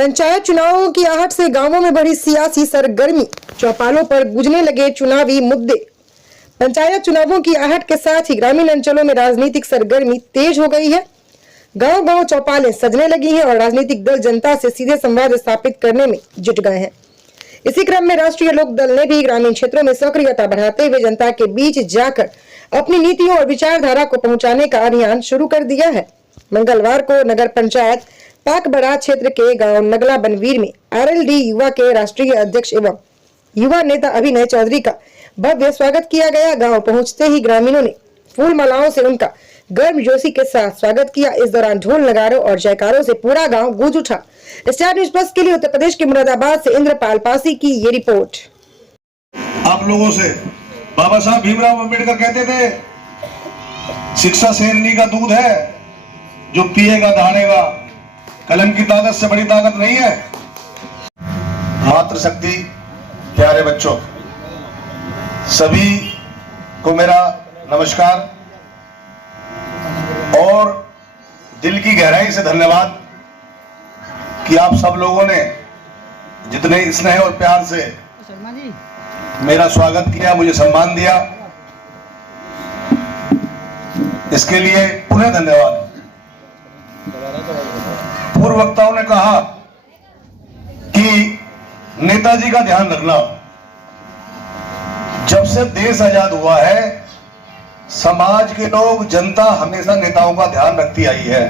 पंचायत चुनावों की आहट से गांवों में बढ़ी सियासी सरगर्मी, चौपालों पर गूंजने लगे चुनावी मुद्दे। पंचायत चुनावों की आहट के साथ ही ग्रामीण अंचलों में राजनीतिक सरगर्मी तेज हो गई है। गांव-गांव चौपालें सजने लगी हैं और राजनीतिक दल जनता से सीधे संवाद स्थापित करने में जुट गए हैं। इसी क्रम में राष्ट्रीय लोक दल ने भी ग्रामीण क्षेत्रों में सक्रियता बढ़ाते हुए जनता के बीच जाकर अपनी नीतियों और विचारधारा को पहुंचाने का अभियान शुरू कर दिया है। मंगलवार को नगर पंचायत पाकबड़ा क्षेत्र के गांव नगला बनवीर में आरएलडी युवा के राष्ट्रीय अध्यक्ष एवं युवा नेता अभिनय चौधरी का भव्य स्वागत किया गया। गांव पहुंचते ही ग्रामीणों ने फूल मालाओं से उनका गर्मजोशी के साथ स्वागत किया। इस दौरान ढोल नगारों और जयकारों से पूरा गांव गूंज उठा। स्टार न्यूज़ प्लस के लिए उत्तर प्रदेश के मुरादाबाद से इंद्रपाल पासी की ये रिपोर्ट। आप लोगों से बाबा साहब भीमराव अंबेडकर कहते थे, शिक्षा शेरनी का दूध है, जो पिएगा दहाड़ेगा। कलम की ताकत से बड़ी ताकत नहीं है। मातृशक्ति प्यारे बच्चों, सभी को मेरा नमस्कार और दिल की गहराई से धन्यवाद कि आप सब लोगों ने जितने स्नेह और प्यार से मेरा स्वागत किया, मुझे सम्मान दिया, इसके लिए पुनः धन्यवाद। पूर्व वक्ताओं ने कहा कि नेताजी का ध्यान रखना। जब से देश आजाद हुआ है, समाज के लोग, जनता हमेशा नेताओं का ध्यान रखती आई है।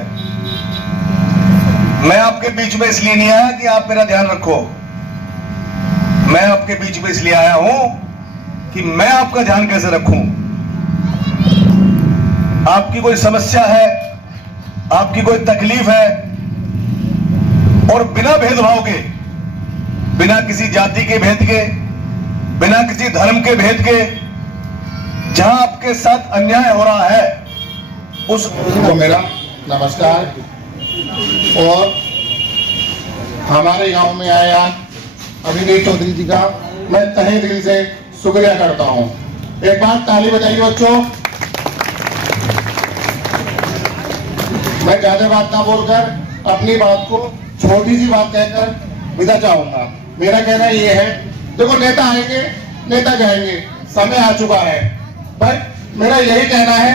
मैं आपके बीच में इसलिए नहीं आया कि आप मेरा ध्यान रखो। मैं आपके बीच में इसलिए आया हूं कि मैं आपका ध्यान कैसे रखूं। आपकी कोई समस्या है, आपकी कोई तकलीफ है, और बिना भेदभाव के, बिना किसी जाति के भेद के, बिना किसी धर्म के भेद के, जहां आपके साथ अन्याय हो रहा है उसको मेरा नमस्कार। और हमारे गांव में आया अभिनय चौधरी जी का मैं तहे दिल से शुक्रिया करता हूं। एक बार ताली बजाइए बच्चों। मैं ज्यादा बात ना बोलकर अपनी बात को छोटी सी बात कहकर विदा चाहूंगा। मेरा कहना ये है, देखो नेता आएंगे, नेता जाएंगे, समय आ चुका है, पर मेरा यही कहना है,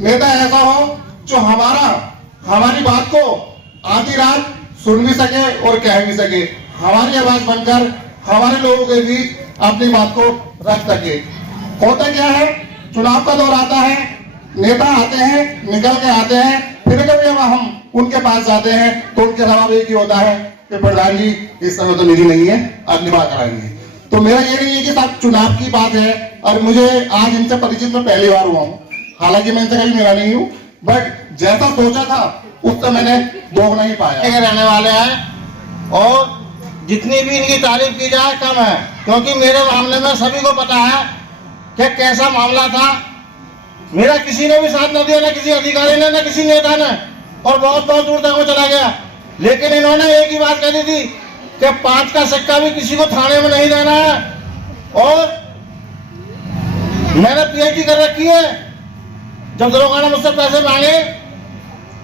नेता ऐसा हो जो हमारी बात को आधी रात सुन भी सके और कह भी सके, हमारी आवाज बनकर हमारे लोगों के बीच अपनी बात को रख सके। होता क्या है, चुनाव का दौर आता है, नेता आते हैं, निकल के आते हैं, फिर कभी हम उनके पास जाते हैं तो उनके जवाब एक ही होता है कि प्रधान जी इस समय तो निधि नहीं है, अगली बार कराएंगे। तो मेरा ये नहीं है कि साहब चुनाव की बात है और मुझे आज इनसे परिचित में पहली बार हुआ हूँ, हालांकि मैं इनसे कभी मिला नहीं हूँ, बट जैसा सोचा था उससे मैंने दोगुना ही पाया। रहने वाले हैं और जितनी भी इनकी तारीफ की जाए कम है, क्योंकि मेरे मामले में सभी को पता है कि कैसा मामला था। मेरा किसी ने भी साथ न दिया, न किसी अधिकारी ने, न किसी नेता ने, और बहुत बहुत दूर तक वो चला गया। लेकिन इन्होंने एक ही बात कह दी थी कि 5 का सिक्का भी किसी को थाने में नहीं देना है। और मैंने पीएचडी कर रखी है। जब दरोगा ने मुझसे पैसे मांगे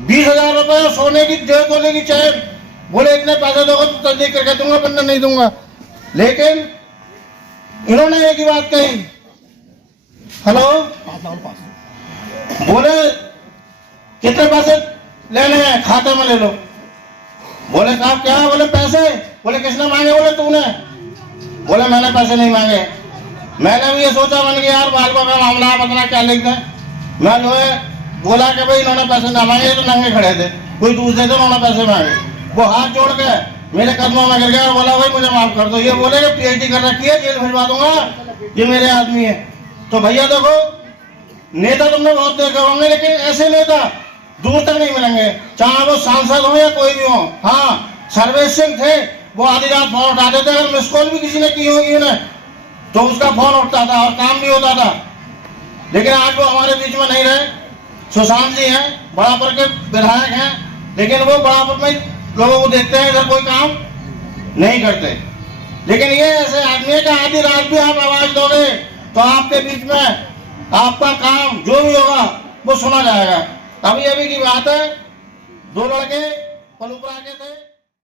20,000 रुपए और सोने की 1.5 तोले की चैन, बोले इतने पैसे दोगे तो तस्दीक करके दूंगा, वरना नहीं दूंगा। लेकिन इन्होंने एक ही बात कही, हेलो, बोले कितने पैसे लेने हैं, खाते में ले लो। बोले साहब क्या? बोले पैसे। बोले किसने मांगे? बोले तूने। बोले मैंने पैसे नहीं मांगे। मैंने भी ये सोचा, मन के यार बालबा का मामला है, पता क्या लिखते हैं। मैं जो है बोला कि भाई इन्होंने पैसे ना मांगे, तो नंगे खड़े थे, कोई दूसरे थे, उन्होंने पैसे मांगे। वो हाथ जोड़ के मेरे कदमों में गिर गया और बोला भाई मुझे माफ कर दो। ये बोले कि पीएचडी कर रखी है, जेल भिजवा दूंगा, ये मेरे आदमी है। तो भैया देखो, नेता तुमने बहुत देखे होंगे, लेकिन ऐसे नेता दूर तक नहीं मिलेंगे, चाहे वो सांसद हो या कोई भी हो। हाँ, सर्वेश सिंह थे, वो आधी रात फोन उठाते थे, अगर मिस कॉल भी किसी ने की होगी उन्हें तो उसका फोन उठता था और काम भी होता था। लेकिन आज वो हमारे बीच में नहीं रहे। सुशांत जी हैं, बड़ापुर के विधायक हैं, लेकिन वो बड़ापुर में लोगों को देखते हैं, इधर कोई काम नहीं करते। लेकिन ये ऐसे आदमी है कि आधी रात भी आप आवाज दोगे तो आपके बीच में आपका काम जो भी होगा वो सुना जाएगा। अभी की बात है, 2 लड़के पलुपरा के थे।